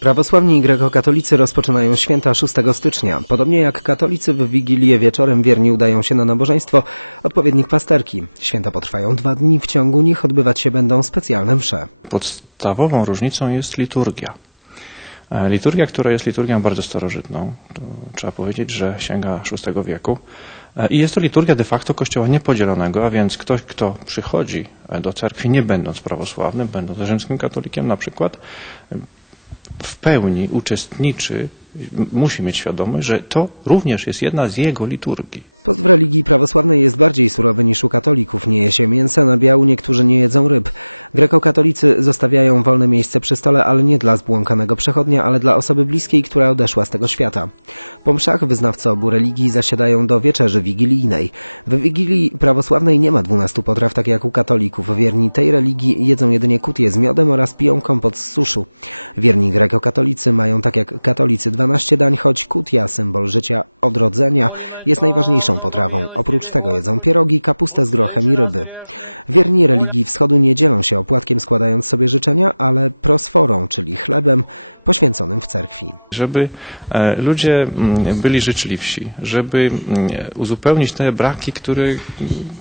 Prawosławni i grekokatolicy rozpoczynają święta 6 stycznia. Podobnie jak katolicy w Wigilię wieczorem wierni udają się na nabożeństwo, odpowiednik pasterki. Święta potrwają dwa dni, w ciągu nich odbywać się będą specjalne msze. Podstawową różnicą jest liturgia. E, Liturgia, która jest liturgią bardzo starożytną, trzeba powiedzieć, że sięga VI wieku. E, I jest to liturgia de facto kościoła niepodzielonego, a więc ktoś, kto przychodzi e, do cerkwi nie będąc prawosławnym, będąc rzymskim katolikiem na przykład, w pełni uczestniczy, musi mieć świadomość, że to również jest jedna z jego liturgii. Post w religii prawosławnej jest bardziej surowy niż u katolików. Nie je się mięsa, nabiału niektórzy nie jedzą ryb. Grekokatolicy zostawiają wolne miejsce przy stole, ale nie dla zbłąkanego przechodnia, ale dla osoby bliskiej, która odeszła z tego świata. Po mszach wyznawcy obu religii zasiadają do wieczerzy wigilijnej. W Wigilii prawosławnej nie ma dwunastu potraw, tak jak u katolików. Wierni tej religii jedzą jedynie kutie z miodem oraz piją kompot z suszu. Wierni grekokatolicy mają tak jak katolicy 12 dań, choć kutia, symbol życia, odrodzenia, jest najważniejszą potrawą. Oprócz tego jedzą pierogi, kapustę z grochem i ryby. Wierni religii wschodu nie dzielą się opłatkiem składając sobie życzenia, ale prosforą, czyli chlebem poświęconym w cerkwi. żeby e, ludzie mm, byli życzliwsi, żeby mm, uzupełnić te braki, które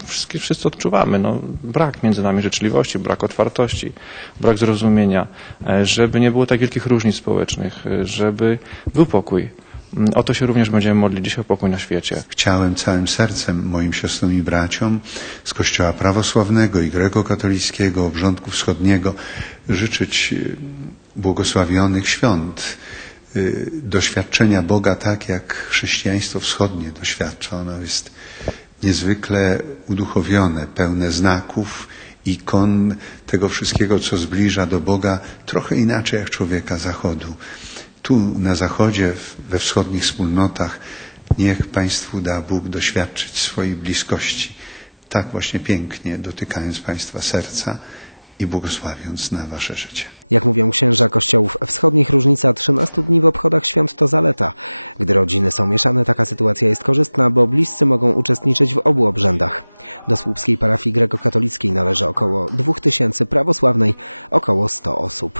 wszystkie, wszyscy odczuwamy. No, brak między nami życzliwości, brak otwartości, brak zrozumienia, e, żeby nie było tak wielkich różnic społecznych, e, żeby był pokój. Mm, O to się również będziemy modlić dzisiaj o pokój na świecie. Chciałem całym sercem moim siostrom i braciom z Kościoła prawosławnego i grekokatolickiego, obrządku wschodniego życzyć y, błogosławionych świąt, y, doświadczenia Boga tak, jak chrześcijaństwo wschodnie doświadcza. Ono jest niezwykle uduchowione, pełne znaków, ikon, tego wszystkiego, co zbliża do Boga, trochę inaczej jak człowieka zachodu. Tu na zachodzie, we wschodnich wspólnotach, niech Państwu da Bóg doświadczyć swojej bliskości, tak właśnie pięknie dotykając Państwa serca i błogosławiąc na Wasze życie. Jak mówią księża kościołów wschodnich, różnica 13 dni w obchodach świąt to zaleta. Gdy rodziny są mieszane, taka sytuacja jest korzystna, bo bliscy mogą uczestniczyć w obu obrzędach. Do słupskiej parafii grekokatolickiej należy około 2000, prawosławnej około 100 osób.